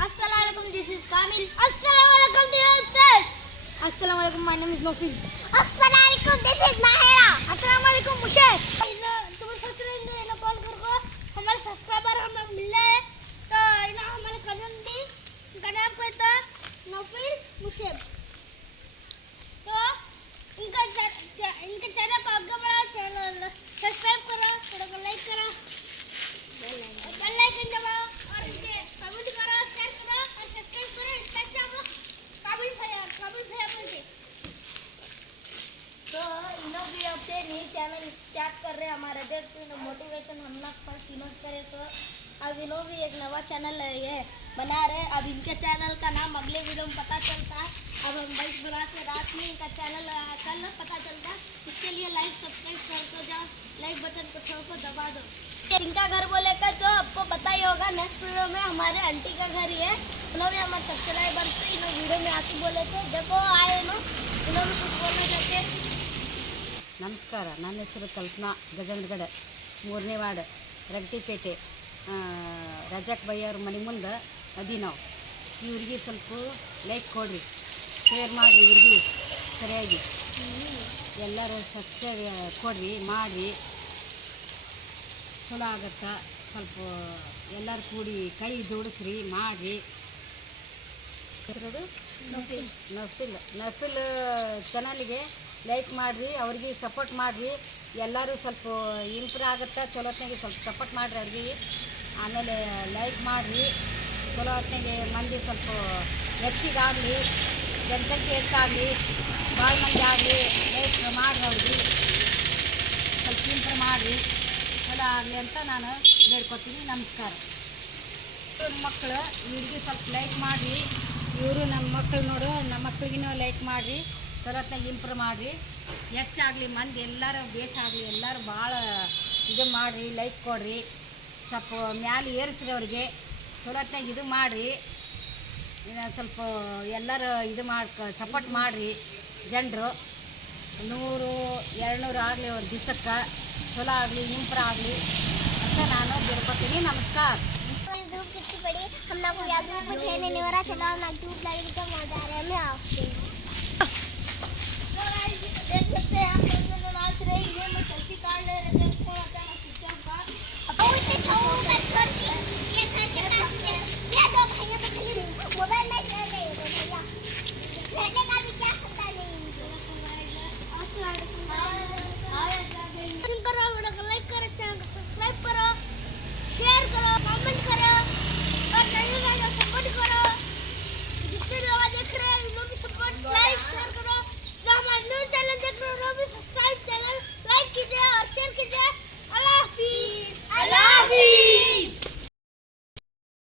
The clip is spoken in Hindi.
Assalamualaikum, this is Kamil. Assalamualaikum, this is Said. Assalamualaikum, my name is Nofil. Assalamualaikum, this is Mahira. Assalamualaikum, मुशेफ. तुम सोच रहे हैं ना कॉल करो हमारे सब्सक्राइबर हम लोग मिल रहे हैं तो ना हमारे कम्युनिटी का नाम क्या था नफील मुशेफ तो इनका चैनल को आगे बढ़ाओ चैनल सब्सक्राइब करो थोड़ा को लाइक करो बेल आइकन दबाओ और इनके कमेंट करो शेयर करो और सब्सक्राइब करो ताकि आप काबिल भैया बोलते तो इन लोग भी अब से न्यू चैनल स्टार्ट कर रहे हैं हमारे देखते हैं मोटिवेशन हम लोग फर्स्ट इन्वेस्ट करें सो अब इन्हों भी एक नवा चैनल ये बना रहे हैं अब इनके चैनल का नाम अगले वीडियो में पता चलता है अब हम बाइक बना के रात में इनका चैनल कल पता चलता है इसके लिए लाइक सब्सक्राइब कर जाओ लाइक बटन को ठोको दबा दो इनका घर बोले का तो आपको पता ही होगा नेक्स्ट वीडियो में हमारे आंटी का घर ही है उन्होंने हमारे सब्सक्राइबर से इन वीडियो में आके बोले थे देखो आए इन्होंने भी कुछ बोलने लगे ನಮಸ್ಕಾರ ನನ್ನ ಹೆಸರು ಕಲ್ಪನಾ ಗಜೇಂದ್ರಗಡ 3ನೇ ವಾರ್ಡ್ ರಗಟಿಪೇಟೆ ರಜಾಕ್ ಬಯ್ಯವ್ರ ಮನೆ ಮುಂದೆ ಅದಿ ನಾವು ಇವ್ರಿಗೆ ಸ್ವಲ್ಪ ಲೈಕ್ ಕೊಡ್ರಿ ಶೇರ್ ಮಾಡಿರಿ ಇವ್ರಿಗೆ ಸರಿಯಾಗಿ ಎಲ್ಲರೂ ಸಬ್ಸ್ಕ್ರೈಬ್ ಕೊಡ್ರಿ ಮಾಡಿರಿ ಚಲೋ ಆಗತ್ತೆ ಸ್ವಲ್ಪ ಎಲ್ಲರೂ ಕೂಡಿ ಕೈ ಜೋಡಿಸ್ರಿ ಮಾಡಿರಿ ಹೆಸರದು ನಫಿಲ್ ಚಾನಲ್ಗೆ ಲೈಕ್ ಮಾಡಿರಿ ಅವ್ರಿಗೆ ಸಪೋರ್ಟ್ ಮಾಡಿರಿ ಎಲ್ಲರೂ ಸ್ವಲ್ಪ ಇಂಪ್ರೂವ್ ಆಗುತ್ತೆ ಚಲೋ ಹೊತ್ತಿನಾಗೆ ಸ್ವಲ್ಪ ಸಪೋರ್ಟ್ ಮಾಡಿರಿ ಅವ್ರಿಗೆ ಆಮೇಲೆ ಲೈಕ್ ಮಾಡಿರಿ ಚಲೋ ಹೊತ್ತಿನಾಗೆ ಮಂದಿ ಸ್ವಲ್ಪ ಹೆಚ್ಚಿಗಾಗಲಿ ಜನಸಂಖ್ಯೆ ಹೆಚ್ಚಾಗಲಿ ಭಾಳ ಮಂದಿ ಆಗಲಿ ಲೈಕ್ ಮಾಡಿರಿ ಅವ್ರಿಗೆ ಸ್ವಲ್ಪ ಇಂಪ್ರೂವ್ ಮಾಡಿರಿ ಚಲೋ ಆಗಲಿ ಅಂತ ನಾನು ಬೇಡ್ಕೊತೀನಿ ನಮಸ್ಕಾರ ಮಕ್ಕಳು ಇವ್ರಿಗೆ ಸ್ವಲ್ಪ ಲೈಕ್ ಮಾಡಿರಿ ಇವರು ನಮ್ಮ ಮಕ್ಕಳು ನೋಡು ನಮ್ಮ ಮಕ್ಳಿಗೂ ಲೈಕ್ ಮಾಡಿರಿ ಚಲೋತ್ನಾಗ ಇಂಪ್ರೂವ್ ಮಾಡಿರಿ ಹೆಚ್ಚಾಗಲಿ ಮಂದಿ ಎಲ್ಲರೂ ದೇಶ ಆಗಲಿ ಎಲ್ಲರೂ ಭಾಳ ಇದು ಮಾಡಿರಿ ಲೈಕ್ ಕೊಡ್ರಿ ಸ್ವಲ್ಪ ಮ್ಯಾಲೆ ಏರಿಸ್ರಿ ಅವ್ರಿಗೆ ಚಲೋತ್ನಾಗ ಇದು ಮಾಡಿರಿ ಸ್ವಲ್ಪ ಎಲ್ಲರೂ ಇದು ಸಪೋರ್ಟ್ ಮಾಡಿರಿ ಜನರು 100 200 ಆಗಲಿ ಒಂದು ದಿವಸಕ್ಕೆ ಚಲೋ ಆಗಲಿ ಇಂಪ್ರೂವ್ ಆಗಲಿ ಅಂತ ನಾನು ಬೇಡ್ಕೊತೀನಿ ನಮಸ್ಕಾರ बड़ी हम लोग को याद में कुछ है नहीं हो रहा चलो हम लोग धूप लगी तो मजा आ रहा है मैं आपसे देख सकते हैं आप नाच रहे हैं